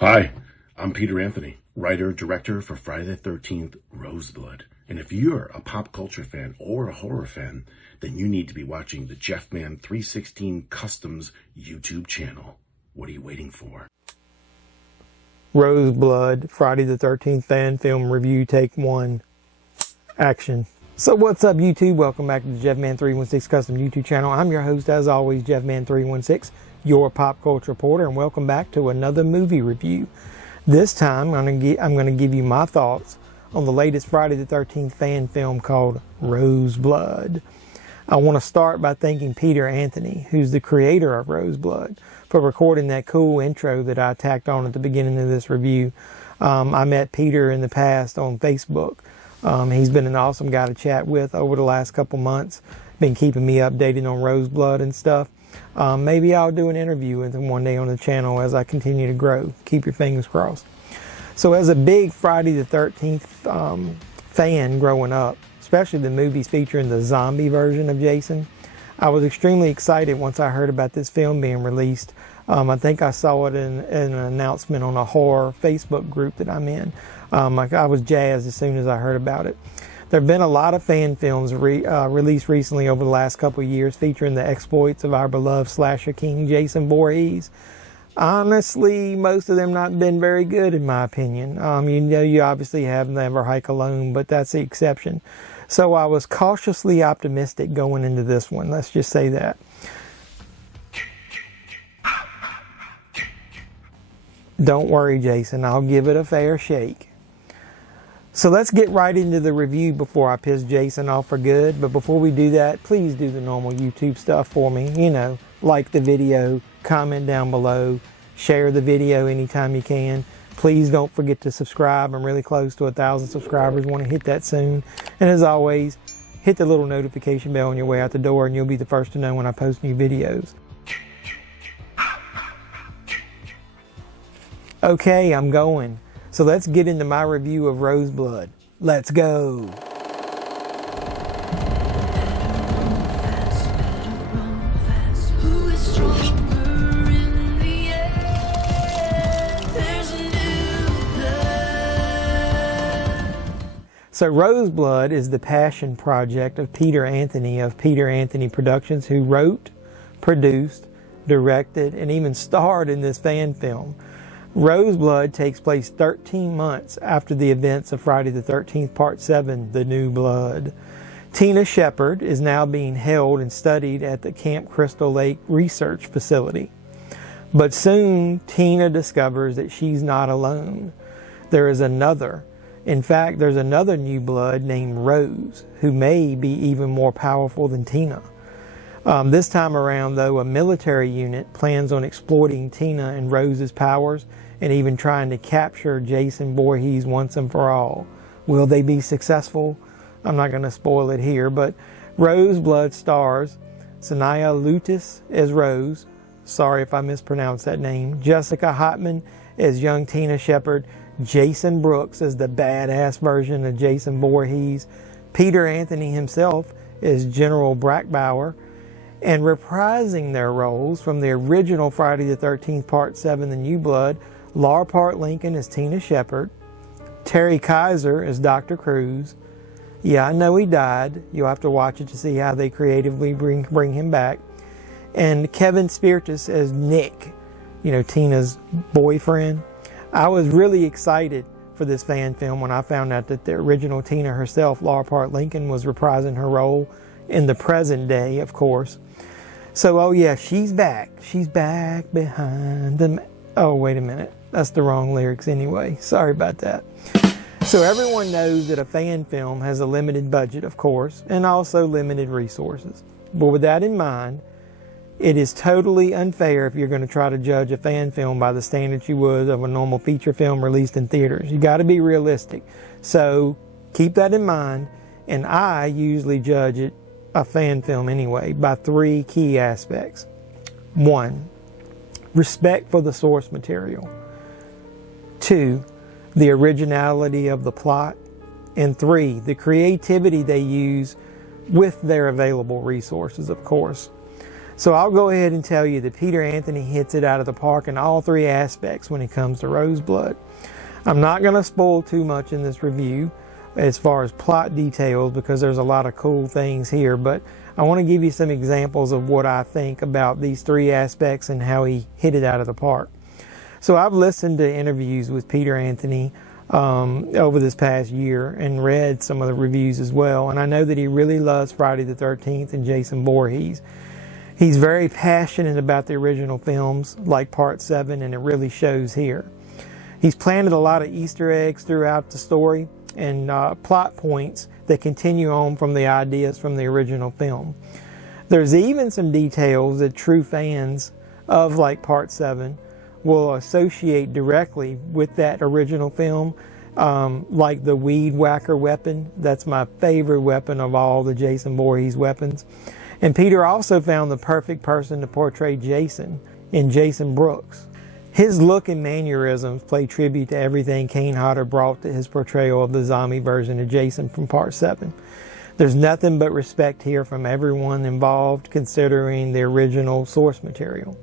Hi, I'm Peter Anthony, writer-director for Friday the 13th, ROSEBLOOD. And if you're a pop culture fan or a horror fan, then you need to be watching the Jeffman 316 Customs YouTube channel. What are you waiting for? ROSEBLOOD, Friday the 13th fan film review, take one, action. So what's up YouTube? Welcome back to the Jeffman 316 Custom YouTube channel. I'm your host as always, Jeffman 316, your pop culture reporter, and welcome back to another movie review. This time I'm going to give you my thoughts on the latest Friday the 13th fan film called ROSEBLOOD. I want to start by thanking Peter Anthony, who's the creator of ROSEBLOOD, for recording that cool intro that I tacked on at the beginning of this review. I met Peter in the past on Facebook. He's been an awesome guy to chat with over the last couple months. Been keeping me updated on ROSEBLOOD and stuff. Maybe I'll do an interview with him one day on the channel as I continue to grow. Keep your fingers crossed. So as a big Friday the 13th fan growing up, especially the movies featuring the zombie version of Jason, I was extremely excited once I heard about this film being released. I think I saw it in an announcement on a horror Facebook group that I'm in. I was jazzed as soon as I heard about it. There have been a lot of fan films released recently over the last couple of years featuring the exploits of our beloved slasher king Jason Voorhees. Honestly, most of them not been very good in my opinion. You obviously have Never Hike Alone, but that's the exception. So I was cautiously optimistic going into this one. Let's just say that. Don't worry, Jason. I'll give it a fair shake. So let's get right into the review before I piss Jason off for good. But before we do that, please do the normal YouTube stuff for me. You know, like the video, comment down below, share the video anytime you can. Please don't forget to subscribe. I'm really close to 1,000 subscribers. Want to hit that soon. And as always, hit the little notification bell on your way out the door and you'll be the first to know when I post new videos. Okay, I'm going. So let's get into my review of ROSEBLOOD. Let's go. So ROSEBLOOD is the passion project of Peter Anthony of Peter Anthony Productions, who wrote, produced, directed, and even starred in this fan film. ROSEBLOOD takes place 13 months after the events of Friday the 13th Part 7, The New Blood. Tina Shepard is now being held and studied at the Camp Crystal Lake Research Facility. But soon, Tina discovers that she's not alone. There is another. In fact, there's another new blood named Rose, who may be even more powerful than Tina. This time around, though, a military unit plans on exploiting Tina and Rose's powers and even trying to capture Jason Voorhees once and for all. Will they be successful? I'm not going to spoil it here, but ROSEBLOOD stars Sanaya Lutis as Rose. Sorry if I mispronounced that name. Jessica Hottman as young Tina Shepard. Jason Brooks as the badass version of Jason Voorhees. Peter Anthony himself as General Brackbauer. And reprising their roles from the original Friday the 13th Part 7, The New Blood, Laura Part Lincoln as Tina Shepard. Terry Kiser as Dr. Cruz. Yeah, I know he died. You'll have to watch it to see how they creatively bring him back. And Kevin Spirtus as Nick, you know, Tina's boyfriend. I was really excited for this fan film when I found out that the original Tina herself, Laura Part Lincoln, was reprising her role in the present day, of course. So, oh yeah, she's back. She's back behind the... Oh, wait a minute. That's the wrong lyrics anyway. Sorry about that. So everyone knows that a fan film has a limited budget, of course, and also limited resources. But with that in mind, it is totally unfair if you're going to try to judge a fan film by the standards you would of a normal feature film released in theaters. You got to be realistic. So keep that in mind, and I usually judge it, a fan film anyway, by 3 key aspects. 1, respect for the source material. 2, the originality of the plot. And 3, the creativity they use with their available resources, of course. So I'll go ahead and tell you that Peter Anthony hits it out of the park in all three aspects when it comes to ROSEBLOOD. I'm not going to spoil too much in this review as far as plot details because there's a lot of cool things here, but I want to give you some examples of what I think about these three aspects and how he hit it out of the park. So I've listened to interviews with Peter Anthony over this past year and read some of the reviews as well, and I know that he really loves Friday the 13th and Jason Voorhees. He's very passionate about the original films like Part 7, and it really shows here. He's planted a lot of Easter eggs throughout the story and plot points that continue on from the ideas from the original film. There's even some details that true fans of like Part 7 will associate directly with that original film, like the weed whacker weapon. That's my favorite weapon of all the Jason Voorhees weapons. And Peter also found the perfect person to portray Jason in Jason Brooks. His look and mannerisms play tribute to everything Kane Hodder brought to his portrayal of the zombie version of Jason from Part 7. There's nothing but respect here from everyone involved considering the original source material.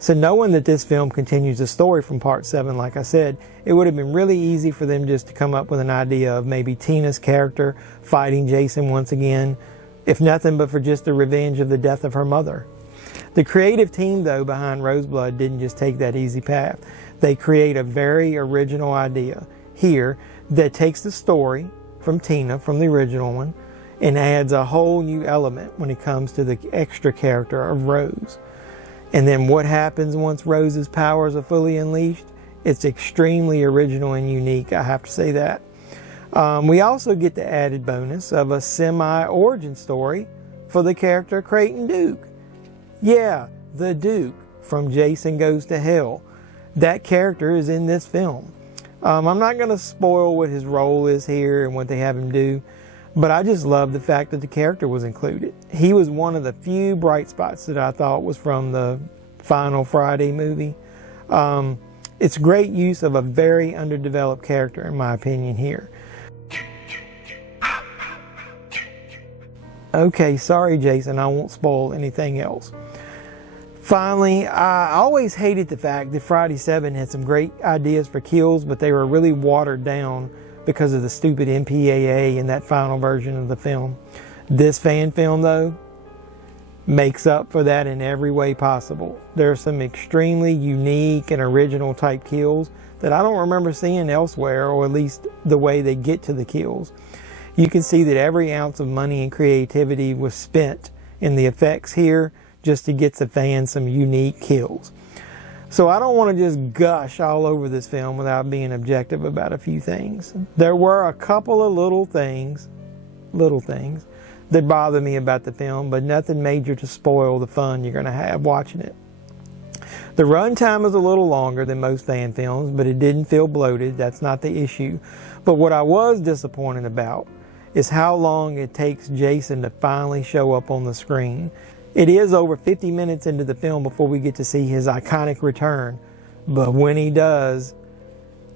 So knowing that this film continues the story from Part 7, like I said, it would have been really easy for them just to come up with an idea of maybe Tina's character fighting Jason once again, if nothing but for just the revenge of the death of her mother. The creative team, though, behind ROSEBLOOD didn't just take that easy path. They create a very original idea here that takes the story from Tina, from the original one, and adds a whole new element when it comes to the extra character of Rose. And then what happens once Rose's powers are fully unleashed? It's extremely original and unique, I have to say that. We also get the added bonus of a semi-origin story for the character Creighton Duke. Yeah, the Duke from Jason Goes to Hell. That character is in this film. I'm not going to spoil what his role is here and what they have him do, but I just love the fact that the character was included. He was one of the few bright spots that I thought was from the final Friday movie. It's great use of a very underdeveloped character, in my opinion, here. Okay, sorry Jason, I won't spoil anything else. Finally, I always hated the fact that Friday 7 had some great ideas for kills, but they were really watered down because of the stupid MPAA in that final version of the film. This fan film, though, makes up for that in every way possible. There are some extremely unique and original type kills that I don't remember seeing elsewhere, or at least the way they get to the kills. You can see that every ounce of money and creativity was spent in the effects here just to get the fans some unique kills. So I don't want to just gush all over this film without being objective about a few things. There were a couple of little things that bother me about the film, but nothing major to spoil the fun you're going to have watching it. The runtime is a little longer than most fan films, but it didn't feel bloated. That's not the issue. But what I was disappointed about is how long it takes Jason to finally show up on the screen. It is over 50 minutes into the film before we get to see his iconic return, but when he does,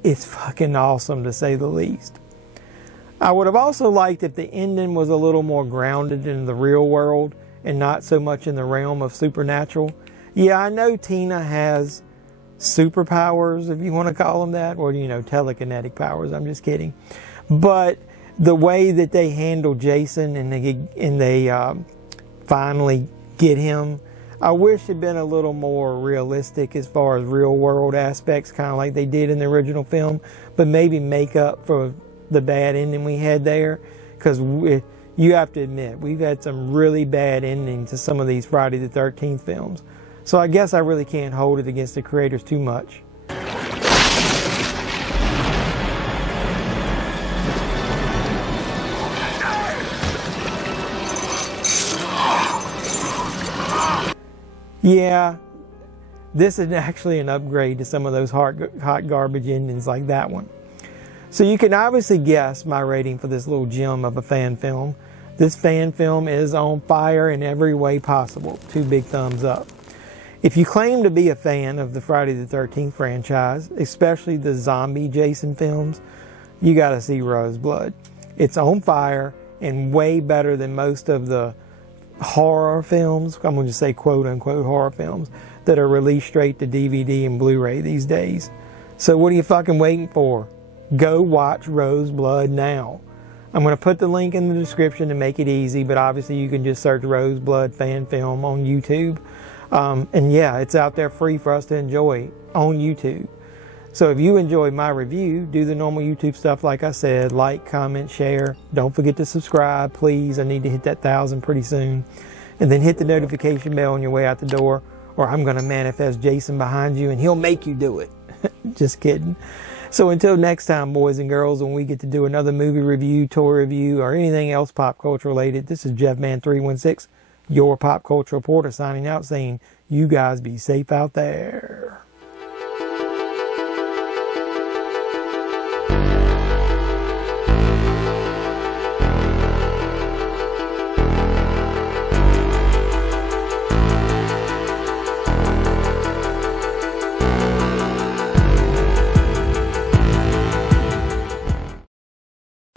it's fucking awesome to say the least. I would have also liked if the ending was a little more grounded in the real world and not so much in the realm of supernatural. Yeah, I know Tina has superpowers, if you want to call them that, or, you know, telekinetic powers. I'm just kidding. But the way that they handle Jason and they finally get him, I wish it had been a little more realistic as far as real world aspects, kind of like they did in the original film, but maybe make up for the bad ending we had there, because you have to admit, we've had some really bad endings to some of these Friday the 13th films. So I guess I really can't hold it against the creators too much. Yeah, this is actually an upgrade to some of those hot garbage endings like that one. So you can obviously guess my rating for this little gem of a fan film. This fan film is on fire in every way possible. 2 big thumbs up. If you claim to be a fan of the Friday the 13th franchise, especially the zombie Jason films, you got to see ROSEBLOOD. It's on fire and way better than most of the horror films, I'm going to say quote unquote horror films, that are released straight to DVD and Blu-ray these days. So what are you fucking waiting for? Go watch Roseblood now. I'm going to put the link in the description to make it easy, but obviously you can just search Roseblood fan film on YouTube. And yeah, it's out there free for us to enjoy on YouTube. So if you enjoyed my review, do the normal YouTube stuff like I said, like, comment, share. Don't forget to subscribe, please. I need to hit that 1,000 pretty soon. And then hit the notification bell on your way out the door, or I'm going to manifest Jason behind you and he'll make you do it. Just kidding. So until next time, boys and girls, when we get to do another movie review, toy review, or anything else pop culture related, this is JeffMan316, your pop culture reporter, signing out saying, you guys be safe out there.